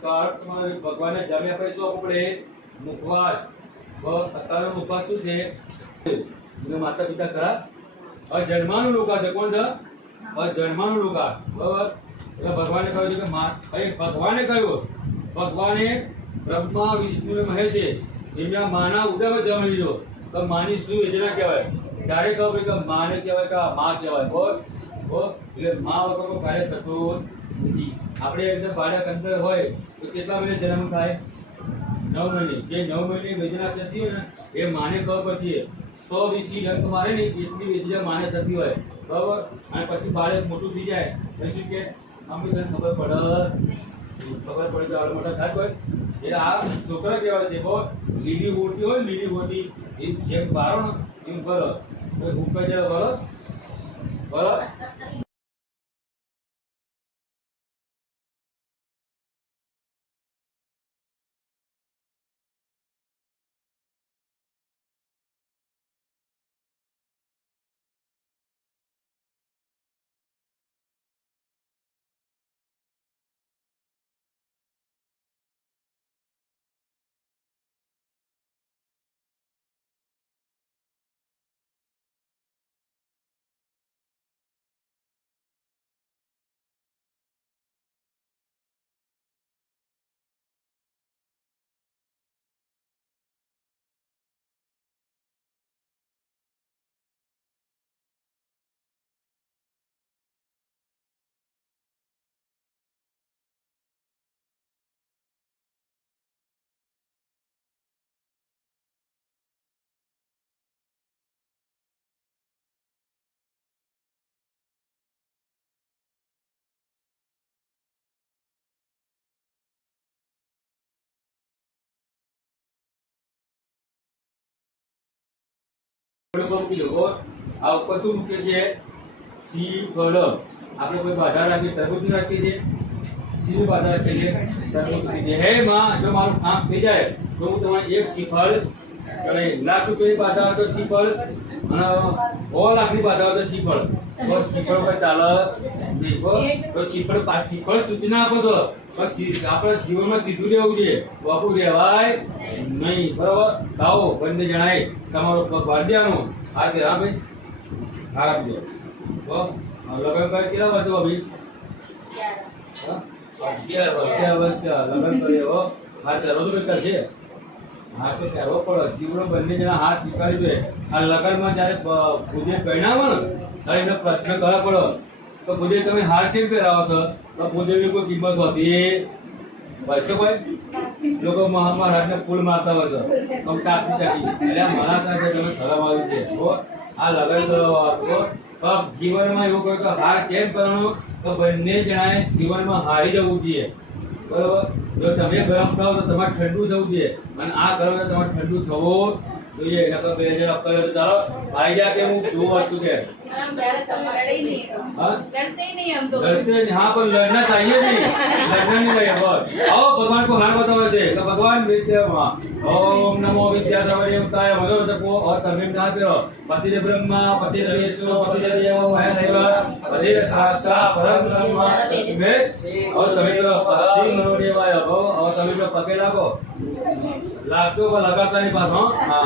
નમસ્કાર. તમારે ભગવાનને જમ્યા પછી શું આપવું પડે? મુખવાસ. અત્યારે મુખવાસ શું છે? માતા પિતા ખરા? અજન્માનું લોકા છે. કોણ છે? અજન્માનું લોકા. બરાબર. એટલે ભગવાને કહ્યું છે કે ભગવાને કહ્યું, ભગવાને બ્રહ્મા વિષ્ણુ અને મહેશે એમના માના ઉદયમાં જન્મ લીધો. તો માની શું યોજના કહેવાય? ત્યારે ખબર કે માને કહેવાય કે મા કહેવાય. બોલ એટલે મા વગરનો કાર્ય થતો નથી. આપણે એમને બાળક અંદર હોય તો કેટલા મહિને જન્મ થાય? 9 મહિને. જે 9 મહિને વેદના થતી હોય ને એ માને ખબર પડતી હોય. 100 વીસી ડંક મારે ને એટલી વેદના માને થતી હોય. બરાબર. અને પછી બાળક મોટું થઈ જાય પછી કે અમને તને ખબર પડે તો આવડે મોટા થાય હોય. એટલે આ છોકરા કહેવાય છે. બહુ લીલી હોટી હોય, લીલી હોટી એ જેમ બારો ને એમ કરો ઉપર જાય બરો બરો. આ ઉપર શું મૂકે છે? શ્રીફળ. આપણે કોઈ બાધા રાખીએ તરબૂચ રાખીએ છીએ, શી બાધા રાખીએ છીએ? તરબૂચ. હે માં, જો મારું કામ થઈ જાય તો હું તમારે એક શ્રીફળ, 1,00,000 રૂપિયાની બાધા હોય તો શ્રીફળ, અને 1,00,000ની બાધા હોય તો શ્રીફળ. બસ શ્રીફળ પર ચાલે નહીં. તો શ્રીફળ સૂચના આપો તો આપણે જીવનમાં સીધું રહેવું જોઈએ, બાપુ રહેવાય નહીં. બરાબર. લાવો બંને જણાય તમારો પગ વાદ્યાનું આ કે હા ભાઈ હા આપજો. લગ્ન કરી કેટલા વર્ષો ભાઈ? 11 વર્ષ લગ્ન કરીએ. હા ચાલો તો બેટા છે. હા તો કહેવો પડે જીવનો બંને જણા હાથ સ્વીકારી દે. આ લગ્નમાં જયારે પૂજે પહેણાવો ને ત્યારે એમને પ્રશ્ન કરવા પડો તો પૂજે તમે હાર કેમ પહેરાવો છો? તો પૂજેની કોઈ કિંમત હોતી હોય છે કોઈ? લોકો મહારાજને ફૂલ મારતા હોય છે આમ ટાંકી એટલે મારા ત્યાં તમે શરમ આવી છે. આ લગ્ન કરો જીવનમાં એવું કહ્યું કે હાર કેમ કરવાનો? તો બંને જણાએ જીવનમાં હારી જવું જોઈએ. બરોબર. જો તમે ગરમ થાવ તો તમારે ઠંડુ થવું જોઈએ, અને આ ગરમ તમારે ઠંડુ થવું જોઈએ. એના પર 2000 આપતા હોય તો ચાલો ભાઈ જા કે હું જોવું હતું કે હા पर लड़ना चाहिए नहीं, लड़ना नहीं चाहिए. बस आओ भगवान को हार बताओ से तो भगवान ओम नमो विद्याधर्मदेवताय मधुरतको और तमिम नाथ करो. पतिदेव ब्रह्मा पतिदेव विष्णु पतिदेव महेश पतिदेव साक्षात् परम ब्रह्म तस्मै और तमिम पति मनोदेवाय भव और तमिम पके लागो लागतो को लगाता नहीं पास. हां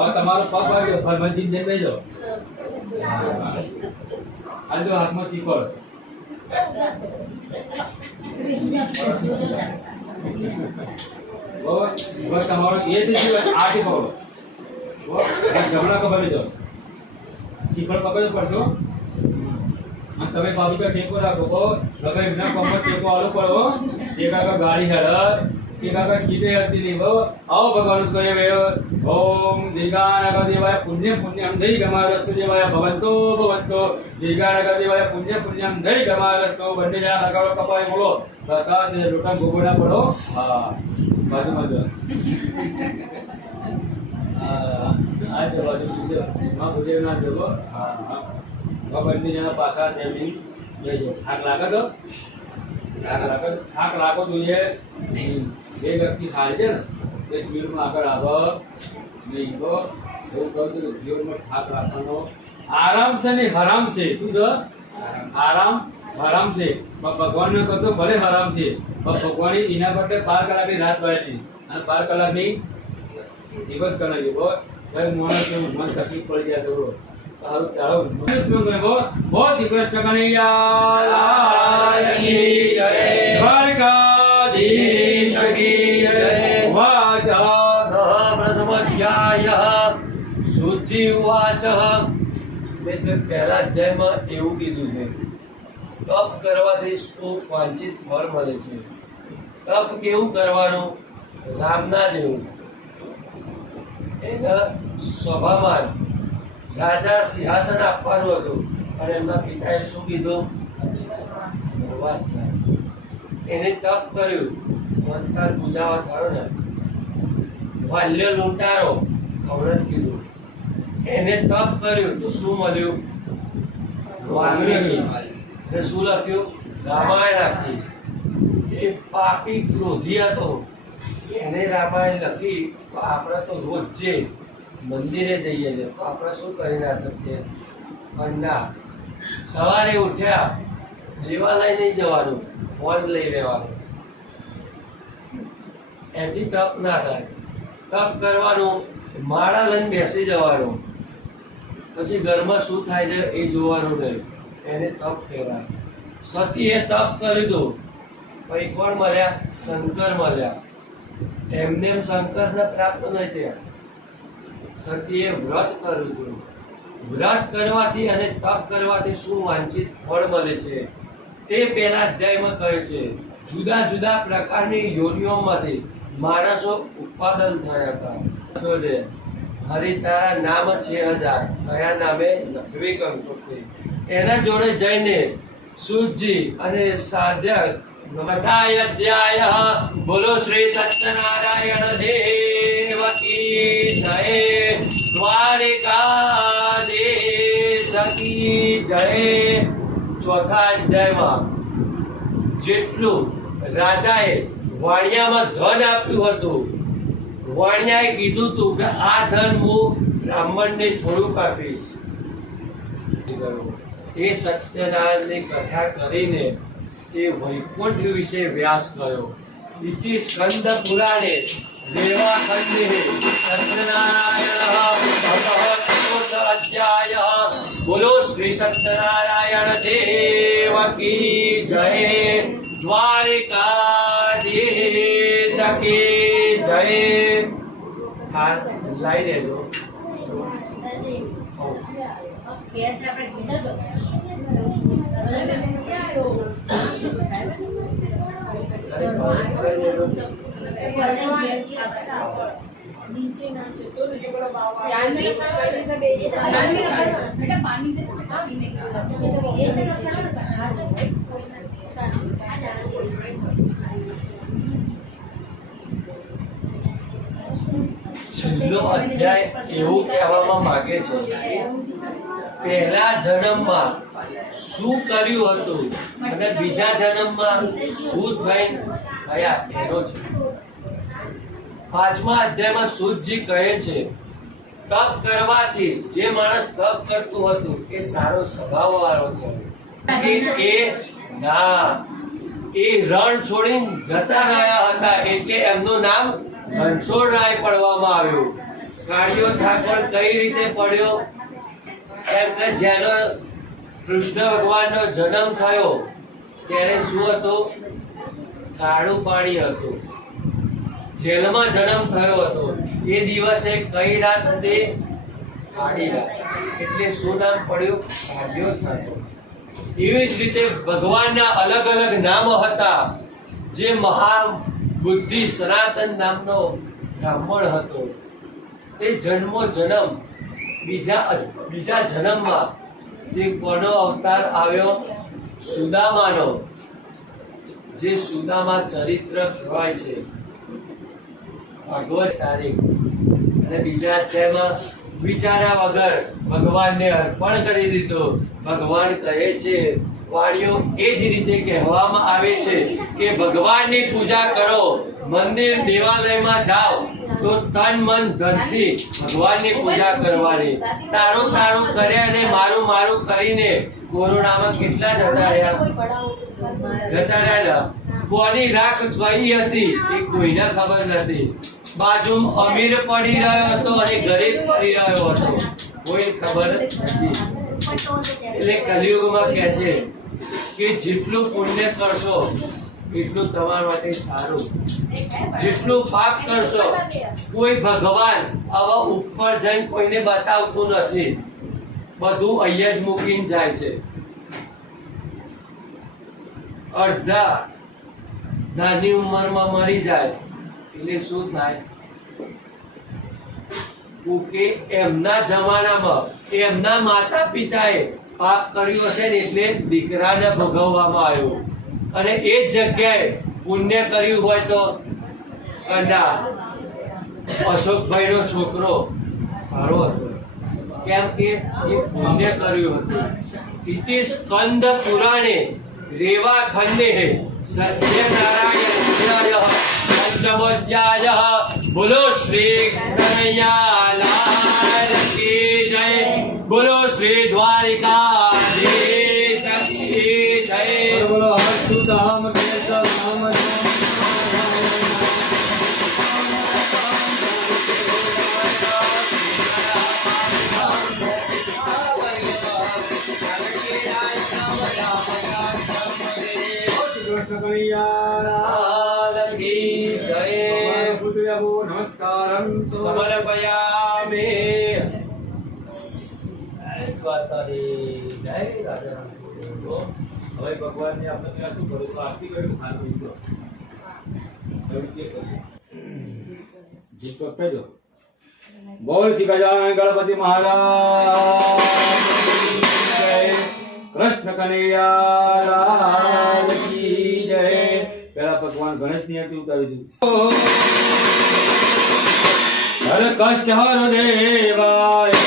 और તમારો પગ વાગ્યો ફરમાજી જઈને બેજો. આ જો હાથમાં શીખોડ બસ તમારો એ જ આઠી પકડો. જમણા કબર લીધો શીખોડ પકડો પડશો અને તમે બાબુ પર ટેકો રાખો. લગા એમના પગ ટેકો આલો પડવો. એકાકા ગાડી હેડ एकाका सीटे हरती नहीं. वो आओ भगवान करे ओम दीर्घानग देवाय पुण्य पुण्यम दई गमारस्तु देवाय भवंतो भवंतो दीर्घानग देवाय पुण्य पुण्यम दई गमारस्तु. बंदे जना लगाओ कपाय बोलो लता दे लोटा गोगोड़ा पड़ो. हां बाजू बाजू आज बाजू दे मां बुझे ना देवो. हां बंदे जना पासा देवी लेजो. थाक लागा तो થાક લાગો જોઈએ. બે વ્યક્તિ થાય છે ને એ જીવનમાં આગળ આવે નહીં. તો એવું કહું છું કે જીવનમાં થાક રાખવાનો આરામ છે ને હરામ છે. શું છે? આરામ હરામ છે, પણ ભગવાનનો કરતો ભલે હરામ છે, પણ ભગવાને એના માટે 12 કલાકની રાત પાડી અને 12 કલાકની દિવસ કરાવી. ભાઈ માણસ મન તકલીફ પડી જાય તો સારું ચાલો બહુ દીકરા કનૈયા લાલ કી જય, દ્વારકાધીશ કી જય. પ્રથમોધ્યાયઃ શુચિ ઉવાચ. મેં પહેલા અધ્યાયમાં એવું કીધું છે, તપ કરવાથી શું વાંછિત ફળ મળે છે. તપ કેવું કરવાનું? રામના જેવું. એના સભામાં રાજા સિંહાસન આપવાનું હતું અને એમના પિતાએ શું કીધું? વનવાસ જાય. એને તપ કર્યું, મંતર પૂજાવા થયો ને. વાલ્ય લૂંટારો, અવરત કીધું. એને તપ કર્યું તો શું મળ્યું? વાલ્મીકી. અને શું લખ્યું? રામાયણ લખી. એ પાપી ક્રોધી હતો, એને રામાયણ લખી. તો આપણે તો રોજ જે મંદિરે જઈએ છીએ તો આપણે શું કરી ના શકીએ? પણ ના, સવારે ઉઠ્યા દેવાલય નહીં જવાનું, ફોન લઈ લેવાનું. એથી તપ ના થાય. તપ કરવાનું, માળા લઈને બેસી જવાનું, પછી ઘરમાં શું થાય છે એ જોવાનું નહીં. એને તપ કહેવાય. સતીએ તપ કર્યું હતું, પછી કોણ મળ્યા? શંકર મળ્યા. એમને એમ શંકરને પ્રાપ્ત નહીં થયા. સતીએ વ્રત કર્યું હતું. વ્રત કરવાથી અને તપ કરવાથી શું વાંછિત ફળ મળે છે તે પહેલા અધ્યાયમાં કહે છે. જુદા જુદા પ્રકારની યોનિઓમાંથી માણસો ઉત્પાદન થયા હતા. હરિ તારા નામ 6000, કયા નામે લખવી કરતો. એના જોડે જઈને સુજી અને સાધક અધ્યાય. બોલો શ્રી સત્યનારાયણ દેવ કી જય, દ્વારિકાધીશ કી જય. ચોથા અધ્યાયમાં જેટલું રાજાએ વાણિયામાં ધન આપ્યું હતું, વાણિયાએ કીધું હતું કે આ ધન હું બ્રાહ્મણને થોડુંક આપીશ. એ સત્યનારાયણની કથા કરીને એ વૈકુંઠ વિશે વ્યાસ કર્યો. ઇતિ સ્કંદ પુરાણે દેવાખંડે સત્યનારાયણ ભગવત અધ્યાય. બોલો શ્રી સત્યનારાયણ દેવ કી જય, દ્વારિકાધીશ કી જય. ખાસ લાઈ દેજો. છેલ્લો અધ્યાય એવું કહેવામાં માંગે છે, પહેલા જન્મમાં શું કર્યું હતું અને બીજા જન્મમાં શું થઈને થયા એનો છે. પાંચમા અધ્યાયમાં સૂતજી કહે છે, તપ કરવાથી જે માણસ તપ કરતું હતું એ સારો સ્વભાવ વાળો છે. એ રણ છોડીને જતા રહ્યા હતા એટલે એમનું નામ ઘનશોરરાય પડવામાં આવ્યું. કાળિયો ઠાકોર કઈ રીતે પડ્યો? એમને જેનો કૃષ્ણ ભગવાનનો જન્મ થયો ત્યારે શું હતું? કાળું પાણી હતું. જેલમાં જન્મ થયો હતો એ દિવસે કઈ રાત હતી? કાળી રાત. એટલે શું નામ પડ્યું? કાળિયો ઠાકોર. એવી જ રીતે ભગવાનના અલગ અલગ નામ હતા. જે મહાબુદ્ધિ સનાતન નામનો બ્રાહ્મણ હતો તે જન્મો જન્મ બીજા જન્મમાં તે કોનો અવતાર આવ્યો? સુદામાનો. જે સુદામા ચરિત્ર કહેવાય છે ભાગવત તારીખ. અને બીજા અધ્યાયમાં વિચાર્યા વગર ભગવાનને અર્પણ કરી દીધું. ભગવાન કહે છે, વાણીઓ એ જ રીતે કહેવામાં આવે છે કે ભગવાનની પૂજા કરો, મંદિર દેવાલયમાં જાઓ તો તન મન ધનથી ભગવાનની પૂજા કરવાની. તારું તારું કરે અને મારું મારું કરીને કોરોનામાં કેટલા જતા રહ્યા ને. કોની રાખ કઈ હતી એ કોઈને ખબર નથી. બાજુમાં અમીર પડી રહ્યો હતો અને ગરીબ પડી રહ્યો હતો, કોઈ ખબર નથી. એટલે કલિયુગમાં કહે છે કે જેટલું પુણ્ય કરશો એટલું તમારા માટે સારું, જેટલું પાપ કરશો કોઈ ભગવાન આવા ઉપર જઈને કોઈને બતાવતું નથી, બધું અહીંયા જ મૂકીને જાય છે. અડધા નાની ઉંમરમાં મરી જાય એટલે શું થાય કે એમના જમાનામાં એમના માતા પિતાએ પાપ કર્યું હશે ને એટલે દીકરાને ભોગવવામાં આવ્યો, અને એ જ જગ્યાએ પુણ્ય કર્યું હોય તો કંડા અશોકભાઈનો છોકરો સારો હતો, કેમ કે એ પુણ્ય કર્યું હતું. ઇતિ સ્કંદ પુરાણે રેવા ખંડે સત્યનારાયણ પંચમોધ્યાય. બોલો શ્રી કનૈયાલાલ કી જય, બોલો શ્રી દ્વારિકાધીશ કી જય. બોલો હર્ષુધામ કેશવ નામ કૃષ્ણ કનૈયાલાલ કી જય. નમસ્કારમ સમર્પયામિ. હવે ભગવાનને આપણે ત્યાં શું કરું તો આરતી કરી ખાલી કહેજો. બોલ શ્રી ગજાનન ગણપતિ મહારાજ, કૃષ્ણ કનૈયાલાલ કી જય. પહેલા ભગવાન ગણેશ ની આરતી ઉતારી દીધું. હર કષ્ટ હર દેવાય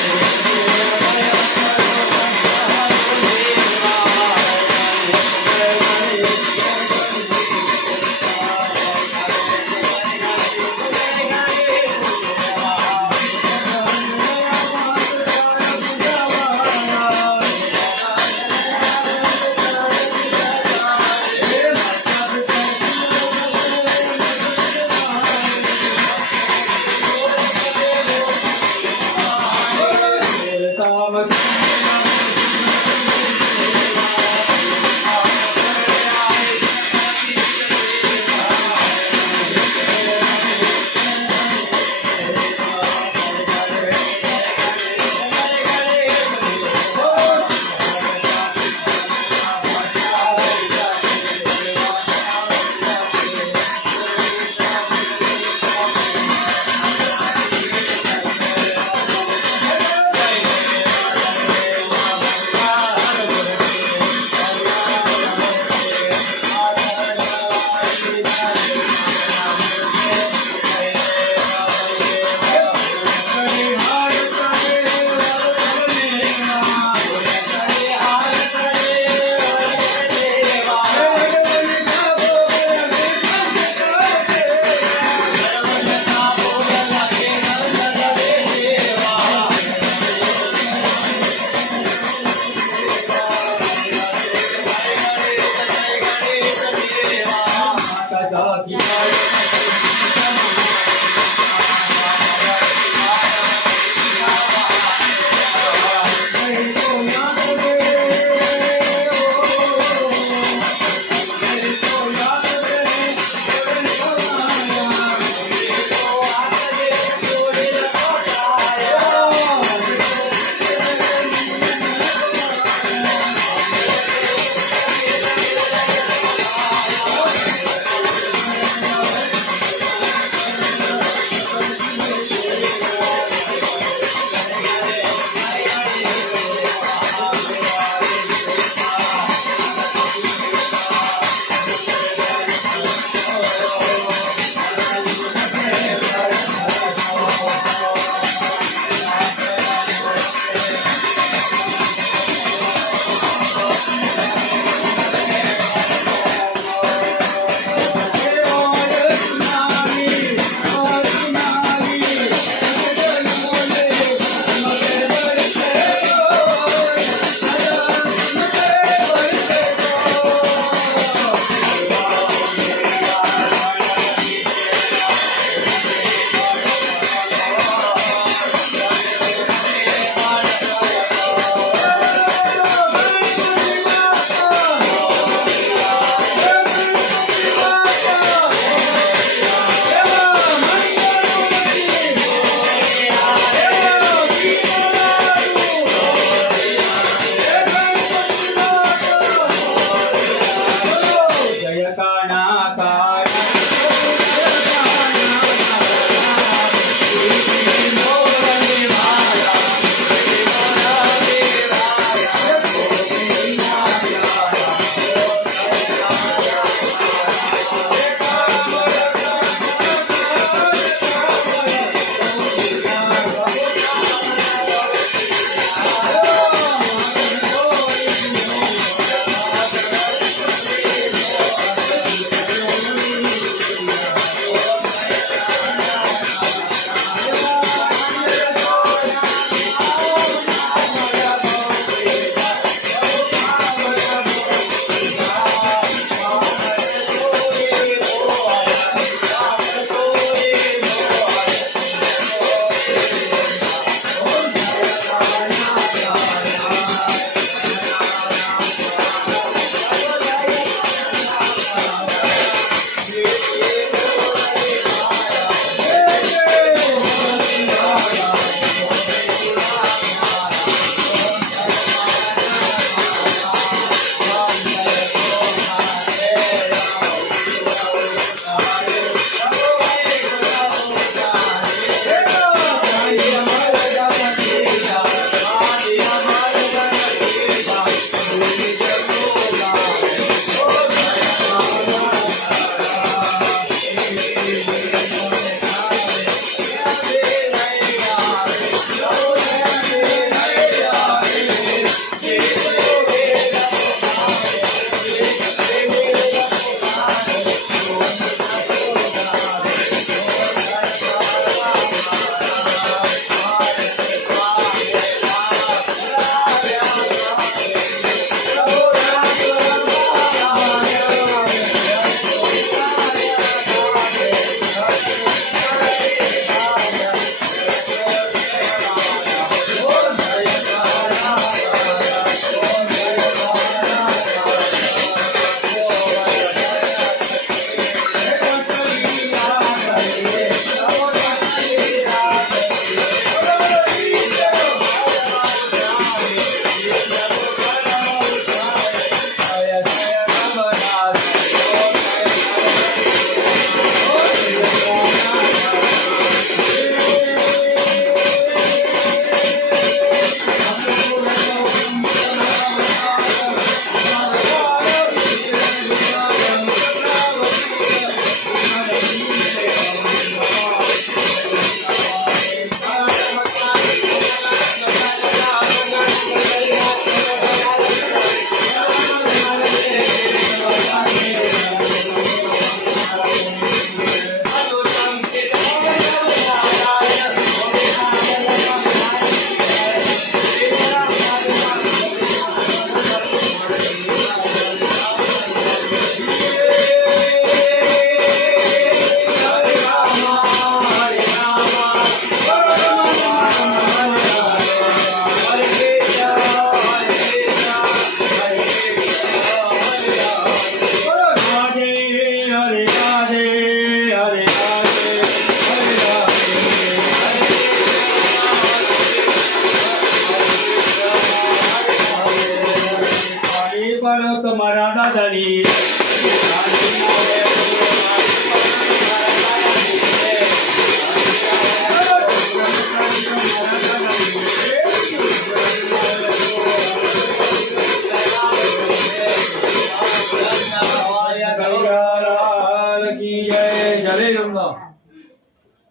તમારા દાદાની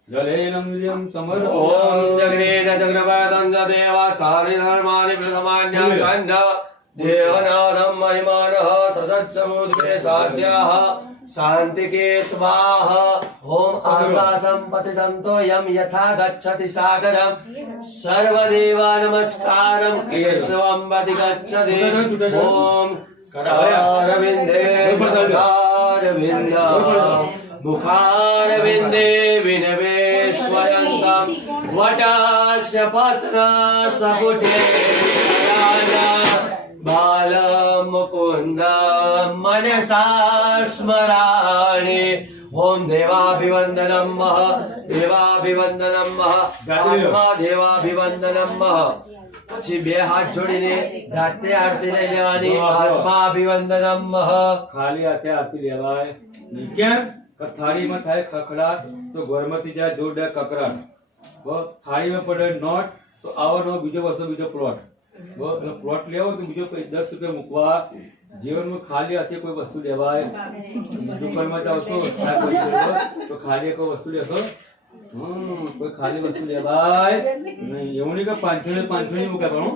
જલેનમ સમર ઓમ જગ્નેન જગ્નપાદં જ દેવાસ્થાનિ ધર્માનિ પ્રથમાન્યં સંધ દેવનાથમ મહિમાનઃ સસત્સમુદ્રે સાધ્યાઃ શાંતિકે ત્વાહ ઓમ આકાશં પતિतं તોયં યથા ગચ્છતિ સાગરં સર્વદેવા નમસ્કારં કેશવં વતિ ગચ્છતિ ઓમ કરારવિંદે મુખારવિંદ મુખારવિંદે વિનવેશ્વરન્तं વટાસ્ય પત્ર સપુટે બાલમુકુંદ મનસા સ્મરાણિ ઓમ દેવાભિવંદનમ દેવાભિવંદનમ આત્મા દેવાભિવંદનમ પછી બે હાથ જોડીને જાતે આરતી લઈ લેવાની આત્માભિવંદનમ ખાલી હાથે આરતી લેવાય નહીં. કેમ કે થાળીમાં થાય ખખડાટ તો ઘરમાંથી જાય જોરદાર કકરાટ. થાળીમાં પડે નોટ તો આવવાનો બીજો વસ્તુ બીજો પ્લોટ. પ્લોટ લેવો તો બીજો 10 રૂપિયા મૂકવા. જીવનમાં ખાલી હાથે કોઈ વસ્તુ લેવાય. દુકાનમાં જાવ છો શાકભાજી લેવા તો ખાલી કોઈ વસ્તુ લેશો કોઈ ખાલી વસ્તુ લેવાય નહીં. એવું નહીં કે 500 ની મૂકે પણ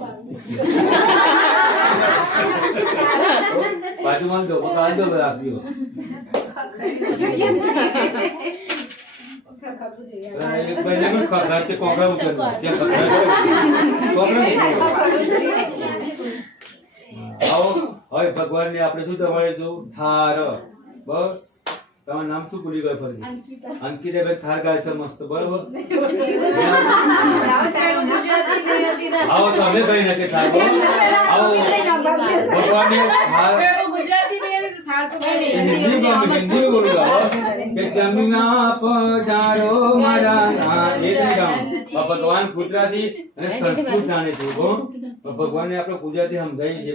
બાજુમાં દો દો આપ્યો. એક ભાઈને પણ ખખડાટ કે કોકરા મૂકેલું ત્યાં ખખડાટ આવો. હવે ભગવાનને આપણે શું તમારે થાર. બસ તમારું નામ શું ભૂલી ગયો ફરી? અંકિતાબેન થાર ગાય છે મસ્ત. બરોબર આવો તો અમે કઈ નાખે થાર. આવો ભગવાનને થાર હિન્દી બોલું કે જમીના પધારો મારા ના. એ ગામ ભગવાન ગુજરાતી અને સંસ્કૃત જાણે છે. ભગવાનને આપણે ગુજરાતી સમજાવી છે.